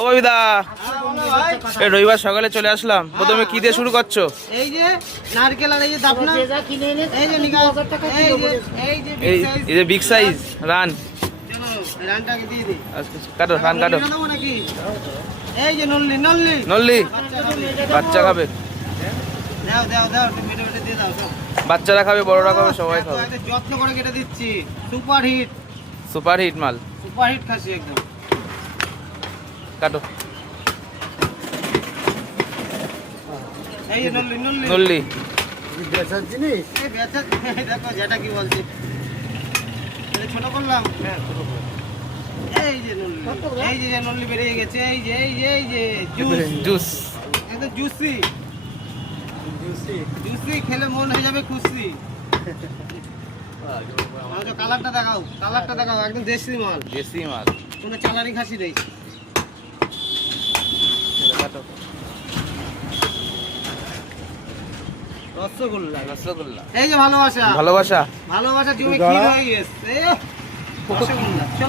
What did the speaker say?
ও ববিদা, এই রবিবার সকালে চলে আসলাম। প্রথমে কি দিয়ে শুরু করছো? এই যে নারকেল আর এই যে দাপনা, এই যে নিকা, এই যে বিগ সাইজ রান। চলো রানটাকে দিয়ে দিই। কাটো রান কাটো। নেবো নাকি? এই যে নল্লি নল্লি নল্লি বাচ্চা খাবে, দাও দাও দাও, মেটে মেটে দিয়ে দাও সব। বাচ্চারা খাবে, বড়রা খাবে, সবাই খাবে। একদম যত্ন করে কেটে দিচ্ছি। সুপার হিট, সুপার হিট মাল। সুপার হিট খাসি একদম। কাটো। এই যে নল্লি নল্লি নল্লি বেচার জিনিস, এই বেচার, দেখো যেটা কি বলছি, এটা ছোট করলাম। এই যে নল্লি, এই যে নল্লি বেরিয়ে গেছে, এই যে এই যে এই যে জুস, জুস। একদম জুসি জুসি জুসি, খেলে মন হয়ে যাবে খুশি। কালারটা দেখাও, কালারটা দেখাও, একদম দেশি মাল, দেশি মাল। কোনো চালানি খাসি নেই। রসগোল্লা, রসগোল্লা। এই যে ভালোবাসা, ভালোবাসা। ভালোবাসা জমে কি হয়ে গেছে রসগোল্লা।